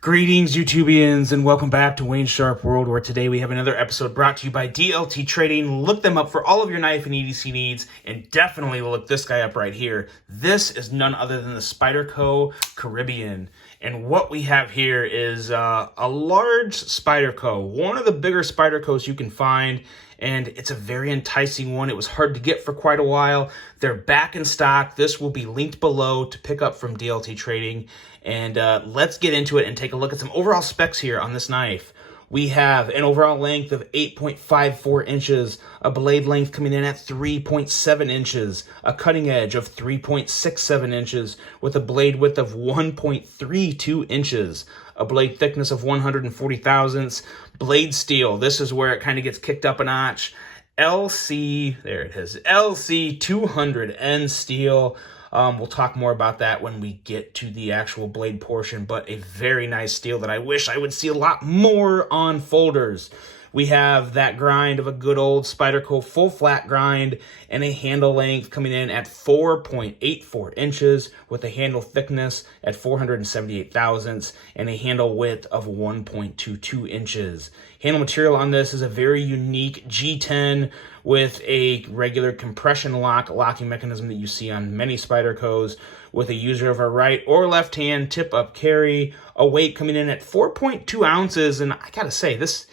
Greetings, YouTubians, and welcome back to Wayne's Sharp World, where today we have another episode brought to you by DLT Trading. Look them up for all of your knife and EDC needs, and definitely look this guy up right here. This is none other than the Spyderco Caribbean. And what we have here is a large Spyderco, one of the bigger Spydercos you can find, and it's a very enticing one. It was hard to get for quite a while. They're back in stock. This will be linked below to pick up from DLT Trading. And let's get into it and take a look at some overall specs here on this knife. We have an overall length of 8.54 inches, a blade length coming in at 3.7 inches, a cutting edge of 3.67 inches with a blade width of 1.32 inches, a blade thickness of 140 thousandths, blade steel. This is where it kind of gets kicked up a notch. LC, there it is, LC 200N steel. We'll talk more about that when we get to the actual blade portion, but a very nice steel that I wish I would see a lot more on folders. We have that grind of a good old Spyderco full flat grind and a handle length coming in at 4.84 inches with a handle thickness at 478 thousandths and a handle width of 1.22 inches. Handle material on this is a very unique G10 with a regular compression locking mechanism that you see on many Spydercos, with a user of a right or left hand tip up carry, a weight coming in at 4.2 ounces, and I gotta say, this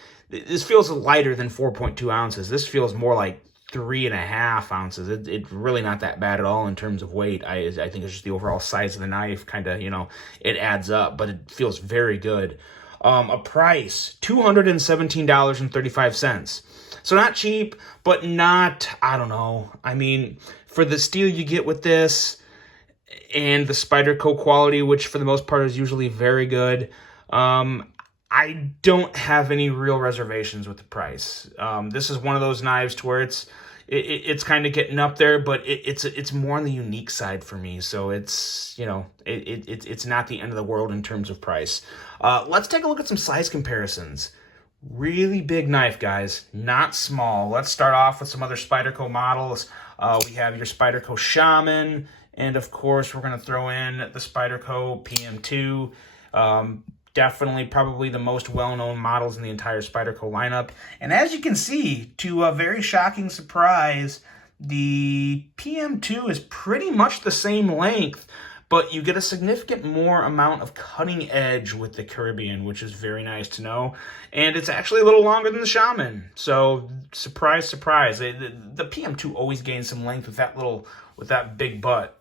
feels lighter than 4.2 ounces. This feels more like 3.5 ounces. It's really not that bad at all in terms of weight. I think it's just the overall size of the knife, kind of, it adds up, but it feels very good. A price, $217.35. So not cheap, but not, I don't know. I mean, for the steel you get with this and the Spyderco quality, which for the most part is usually very good, I don't have any real reservations with the price. This is one of those knives to where it's kind of getting up there, but it's more on the unique side for me. So it's it's not the end of the world in terms of price. Let's take a look at some size comparisons. Really big knife, guys, not small. Let's start off with some other Spyderco models. We have your Spyderco Shaman, and of course we're going to throw in the Spyderco PM2. Definitely probably the most well-known models in the entire Spyderco lineup. And as you can see, to a very shocking surprise, the PM2 is pretty much the same length, but you get a significant more amount of cutting edge with the Caribbean, which is very nice to know. And it's actually a little longer than the Shaman. So surprise, surprise. The PM2 always gains some length with that big butt.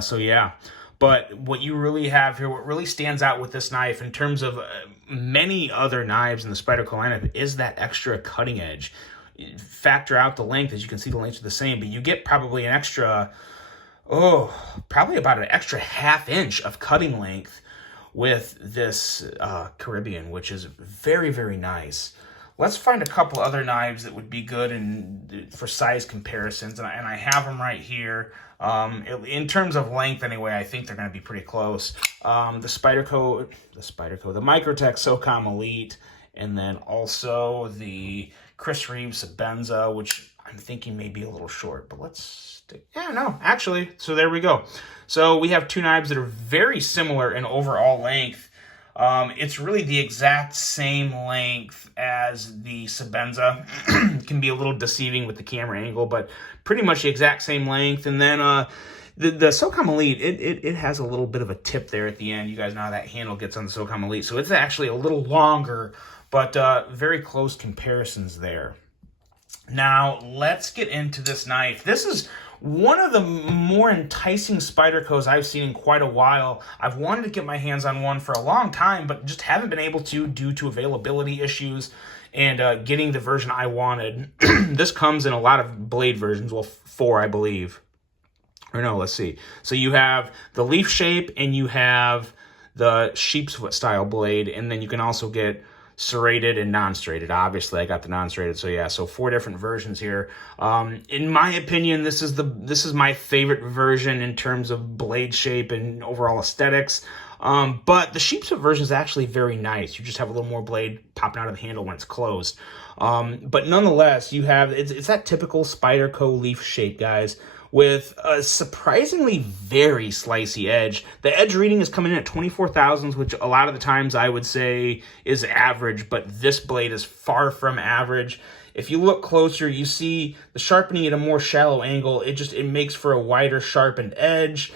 So yeah. But what you really have here, what really stands out with this knife in terms of many other knives in the Spyderco lineup is that extra cutting edge. Factor out the length, as you can see, the lengths are the same, but you get probably an extra, probably about an extra ½ inch of cutting length with this Caribbean, which is very, very nice. Let's find a couple other knives that would be good for size comparisons, and I have them right here. In terms of length, anyway, I think they're going to be pretty close. The Microtech SOCOM Elite, and then also the Chris Reeves Sabenza, which I'm thinking may be a little short, but actually, so there we go. So we have two knives that are very similar in overall length. It's really the exact same length as the Sabenza. It can be a little deceiving with the camera angle, but pretty much the exact same length. And then the SOCOM Elite, it has a little bit of a tip there at the end. You guys know how that handle gets on the SOCOM Elite. So it's actually a little longer, but very close comparisons there. Now, let's get into this knife. This is one of the more enticing Spydercos I've seen in quite a while. I've wanted to get my hands on one for a long time, but just haven't been able to due to availability issues and getting the version I wanted. This comes in a lot of blade versions, well, 4, I believe. Or no, let's see. So you have the leaf shape and you have the sheep's foot style blade, and then you can also get serrated and non-serrated. Obviously, I got the non-serrated, so yeah, so 4 different versions here. In my opinion, this is my favorite version in terms of blade shape and overall aesthetics. But the sheep's foot version is actually very nice. You just have a little more blade popping out of the handle when it's closed. But nonetheless, you have it's that typical Spyderco leaf shape, guys, with a surprisingly very slicey edge. The edge reading is coming in at 24 thousandths, which a lot of the times I would say is average, but this blade is far from average. If you look closer, you see the sharpening at a more shallow angle. It makes for a wider sharpened edge,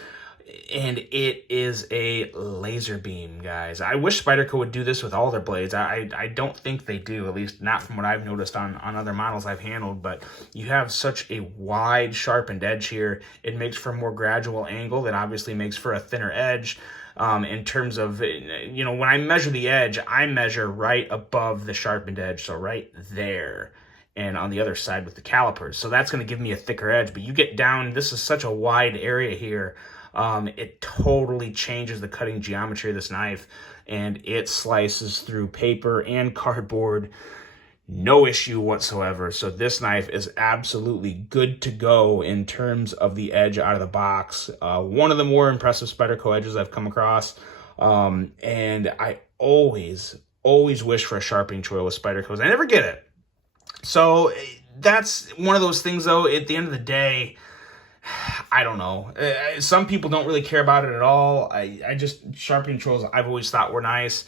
and it is a laser beam, guys. I wish Spyderco would do this with all their blades. I don't think they do, at least not from what I've noticed on other models I've handled, but you have such a wide sharpened edge here. It makes for a more gradual angle that obviously makes for a thinner edge. In terms of, you know, when I measure the edge, I measure right above the sharpened edge, so right there, and on the other side with the calipers. So that's going to give me a thicker edge, but you get down, this is such a wide area here. It totally changes the cutting geometry of this knife, and it slices through paper and cardboard, no issue whatsoever. So this knife is absolutely good to go in terms of the edge out of the box. One of the more impressive Spyderco edges I've come across, and I always wish for a sharpening choil with Spydercos. I never get it. So that's one of those things, though. At the end of the day, I don't know. Some people don't really care about it at all. I just, sharpening choils I've always thought were nice.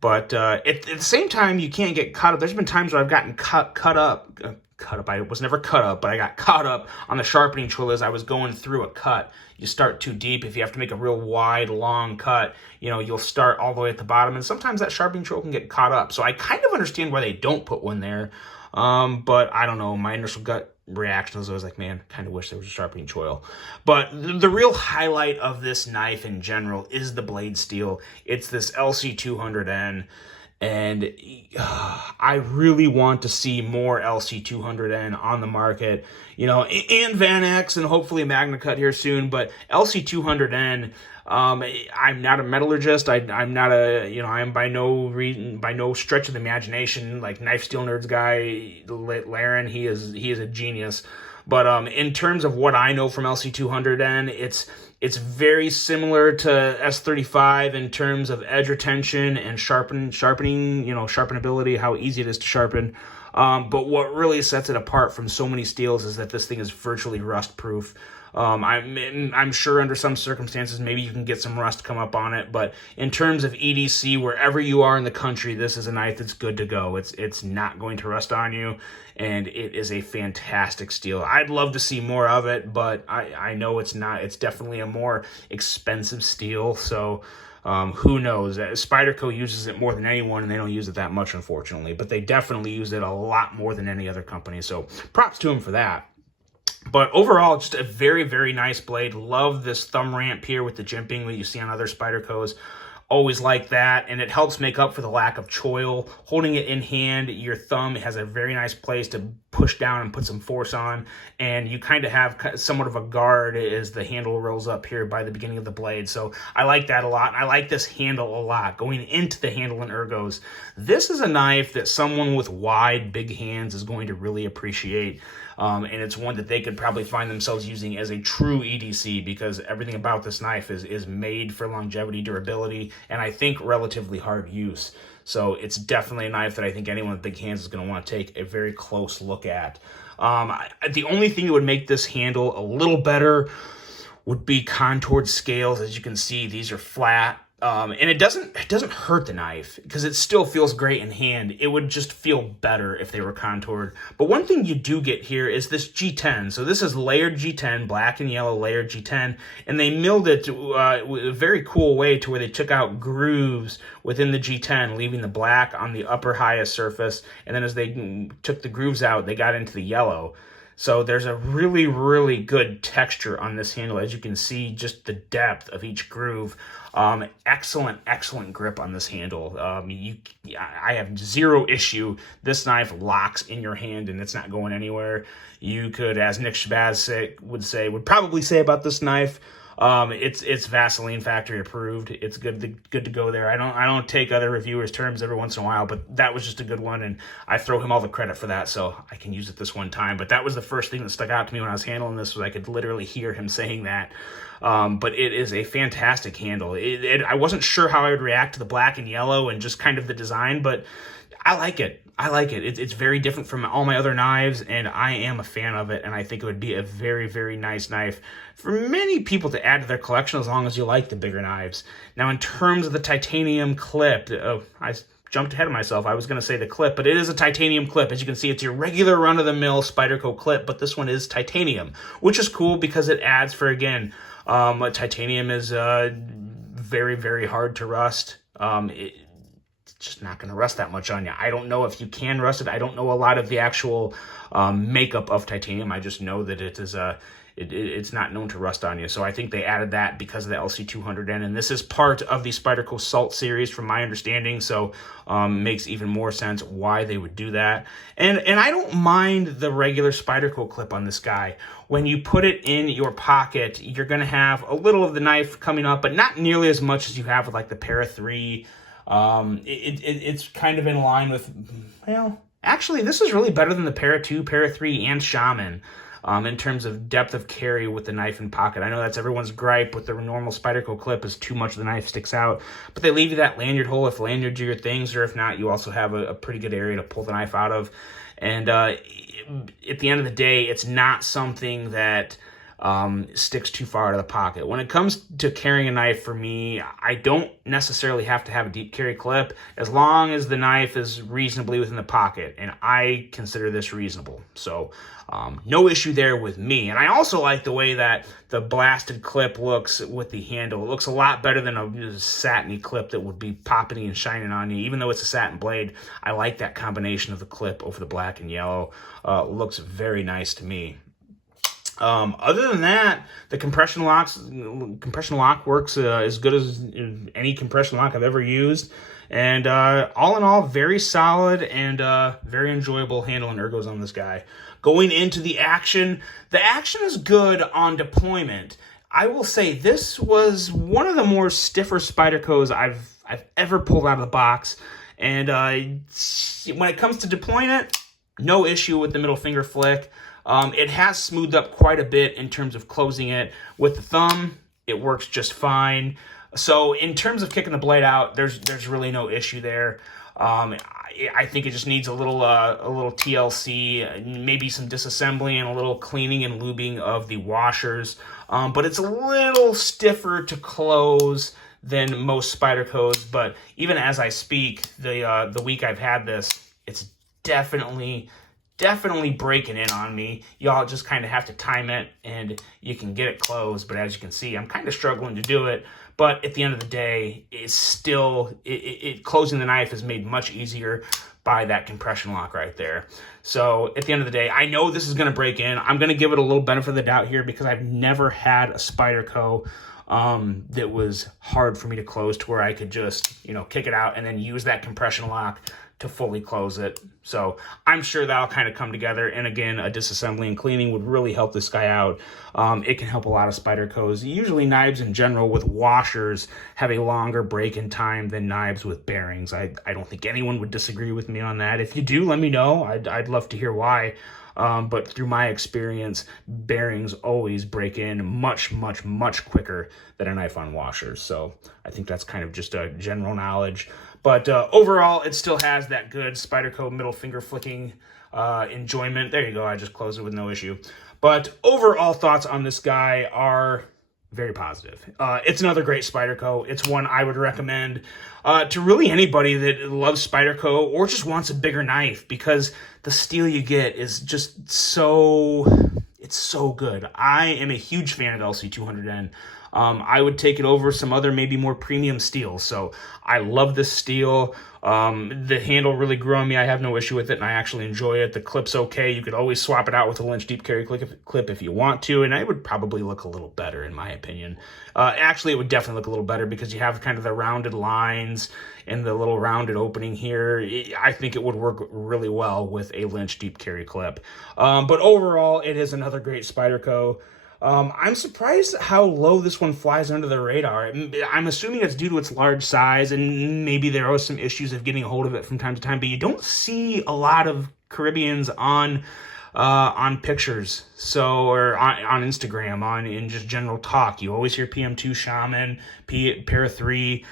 But at the same time, you can't get caught up. There's been times where I've gotten cut up. I was never cut up, but I got caught up on the sharpening choil as I was going through a cut. You start too deep. If you have to make a real wide, long cut, you know, you'll start all the way at the bottom. And sometimes that sharpening choil can get caught up. So I kind of understand why they don't put one there. But I don't know. My initial gut reaction was always like, man, kind of wish there was a sharpening choil. But the real highlight of this knife in general is the blade steel. It's this LC200N, and I really want to see more LC200N on the market, you know, and Van X and hopefully Magna Cut here soon. But LC200N, I'm not a metallurgist. I'm not a, you know, I'm by no stretch of the imagination like Knife Steel Nerds guy Laren. He is a genius. But in terms of what I know from LC200N, it's very similar to S35 in terms of edge retention and sharpening, you know, sharpenability, how easy it is to sharpen. But what really sets it apart from so many steels is that this thing is virtually rust proof. I'm sure under some circumstances, maybe you can get some rust come up on it, but in terms of EDC, wherever you are in the country, this is a knife that's good to go. It's not going to rust on you, and it is a fantastic steel. I'd love to see more of it, but I know it's not. It's definitely a more expensive steel, so who knows? Spyderco uses it more than anyone, and they don't use it that much, unfortunately, but they definitely use it a lot more than any other company, so props to them for that. But overall, just a very, very nice blade. Love this thumb ramp here with the jimping that you see on other Spydercos. Always like that, and it helps make up for the lack of choil. Holding it in hand, your thumb has a very nice place to push down and put some force on, and you kind of have somewhat of a guard as the handle rolls up here by the beginning of the blade. So I like that a lot, and I like this handle a lot. Going into the handle and ergos, this is a knife that someone with wide, big hands is going to really appreciate. And it's one that they could probably find themselves using as a true EDC, because everything about this knife is made for longevity, durability, and I think relatively hard use. So it's definitely a knife that I think anyone with big hands is going to want to take a very close look at. The only thing that would make this handle a little better would be contoured scales. As you can see, these are flat. And it doesn't hurt the knife because it still feels great in hand. It would just feel better if they were contoured. But one thing you do get here is this G10. So this is layered G10, black and yellow layered G10, and they milled it with a very cool way to where they took out grooves within the G10, leaving the black on the upper highest surface. And then as they took the grooves out, they got into the yellow. So there's a really, really good texture on this handle. As you can see, just the depth of each groove. Excellent grip on this handle. I have zero issue. This knife locks in your hand and it's not going anywhere. You could, as Nick Shabazz would probably say about this knife, it's Vaseline factory approved. It's good to go there. I don't take other reviewers' terms every once in a while, but that was just a good one, and I throw him all the credit for that, so I can use it this one time. But that was the first thing that stuck out to me when I was handling this, was I could literally hear him saying that. But it is a fantastic handle. I wasn't sure how I would react to the black and yellow and just kind of the design, but I like it. I like it. It's very different from all my other knives, and I am a fan of it, and I think it would be a very, very nice knife for many people to add to their collection as long as you like the bigger knives. Now, in terms of the titanium clip, I jumped ahead of myself. I was going to say the clip, but it is a titanium clip. As you can see, it's your regular run-of-the-mill Spyderco clip, but this one is titanium, which is cool because it adds for, again, titanium is very, very hard to rust. It's just not going to rust that much on you. I don't know if you can rust it. I don't know a lot of the actual makeup of titanium. I just know that it is it's not known to rust on you. So I think they added that because of the LC200N, and this is part of the Spyderco Salt series from my understanding, so makes even more sense why they would do that. And I don't mind the regular Spyderco clip on this guy. When you put it in your pocket, you're going to have a little of the knife coming up, but not nearly as much as you have with like the Para 3. It's kind of in line with, well, actually, this is really better than the Para 2, Para 3, and Shaman. In terms of depth of carry with the knife in pocket. I know that's everyone's gripe with the normal Spyderco clip is too much of the knife sticks out, but they leave you that lanyard hole if lanyards are your things, or if not, you also have a pretty good area to pull the knife out of. And at the end of the day, it's not something that sticks too far out of the pocket. When it comes to carrying a knife, for me, I don't necessarily have to have a deep carry clip as long as the knife is reasonably within the pocket, and I consider this reasonable. So no issue there with me. And I also like the way that the blasted clip looks with the handle. It looks a lot better than a satiny clip that would be popping and shining on you. Even though it's a satin blade, I like that combination of the clip over the black and yellow. Looks very nice to me. Other than that, the compression lock works as good as any compression lock I've ever used. And all in all, very solid and very enjoyable handle and ergos on this guy. Going into the action is good on deployment. I will say this was one of the more stiffer Spydercos I've ever pulled out of the box. And when it comes to deploying it, no issue with the middle finger flick. It has smoothed up quite a bit in terms of closing it. With the thumb, it works just fine. So in terms of kicking the blade out, there's really no issue there. I think it just needs a little TLC, maybe some disassembly and a little cleaning and lubing of the washers. But it's a little stiffer to close than most Spydercos. But even as I speak, the week I've had this, it's definitely breaking in on me. Y'all just kind of have to time it and you can get it closed. But as you can see, I'm kind of struggling to do it. But at the end of the day, it's still, closing the knife is made much easier by that compression lock right there. So at the end of the day, I know this is going to break in. I'm going to give it a little benefit of the doubt here because I've never had a Spyderco that was hard for me to close to where I could just, kick it out and then use that compression lock to fully close it. So I'm sure that'll kind of come together. And again, a disassembly and cleaning would really help this guy out. It can help a lot of Spydercos. Usually knives in general with washers have a longer break-in time than knives with bearings. I don't think anyone would disagree with me on that. If you do, let me know. I'd love to hear why. But through my experience, bearings always break in much, much, much quicker than a knife on washers. So I think that's kind of just a general knowledge. But overall, it still has that good Spyderco middle finger flicking enjoyment. There you go. I just closed it with no issue. But overall thoughts on this guy are very positive. It's another great Spyderco. It's one I would recommend to really anybody that loves Spyderco or just wants a bigger knife, because the steel you get is just it's so good. I am a huge fan of LC200N. I would take it over some other maybe more premium steels. So I love this steel. The handle really grew on me. I have no issue with it, and I actually enjoy it. The clip's okay. You could always swap it out with a Lynch deep carry clip if you want to, and it would probably look a little better in my opinion. Actually, it would definitely look a little better because you have kind of the rounded lines and the little rounded opening here. I think it would work really well with a Lynch deep carry clip. But overall, it is another great Spyderco. I'm surprised how low this one flies under the radar. I'm assuming it's due to its large size, and maybe there are some issues of getting a hold of it from time to time, but you don't see a lot of Caribbeans on pictures, or on Instagram, in just general talk. You always hear PM2 Shaman, Para 3.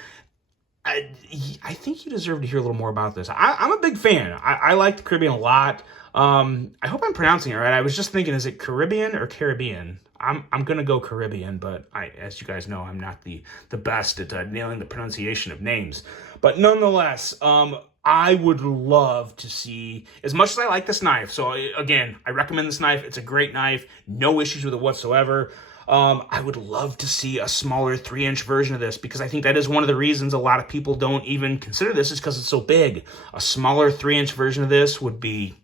I think you deserve to hear a little more about this. I'm a big fan. I like the Caribbean a lot. I hope I'm pronouncing it right. I was just thinking, is it Caribbean or Caribbean? I'm gonna go Caribbean, but as you guys know, I'm not the best at nailing the pronunciation of names. But nonetheless, I would love to see, as much as I like this knife. So again, I recommend this knife. It's a great knife. No issues with it whatsoever. I would love to see a smaller 3-inch version of this, because I think that is one of the reasons a lot of people don't even consider this, is because it's so big. A smaller 3-inch version of this would be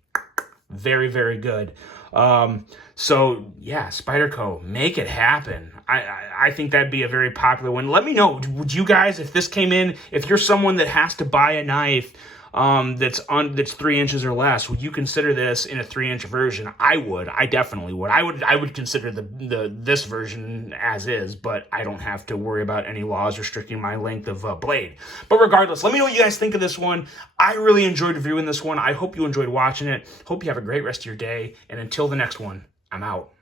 very, very good. So yeah, Spyderco, make it happen. I think that'd be a very popular one. Let me know, would you guys, if this came in, if you're someone that has to buy a knife that's 3 inches or less, would you consider this in a 3-inch version? I would. I definitely would. I would consider this version as is, but I don't have to worry about any laws restricting my length of blade. But regardless, let me know what you guys think of this one. I really enjoyed reviewing this one. I hope you enjoyed watching it. Hope you have a great rest of your day, and until the next one, I'm out.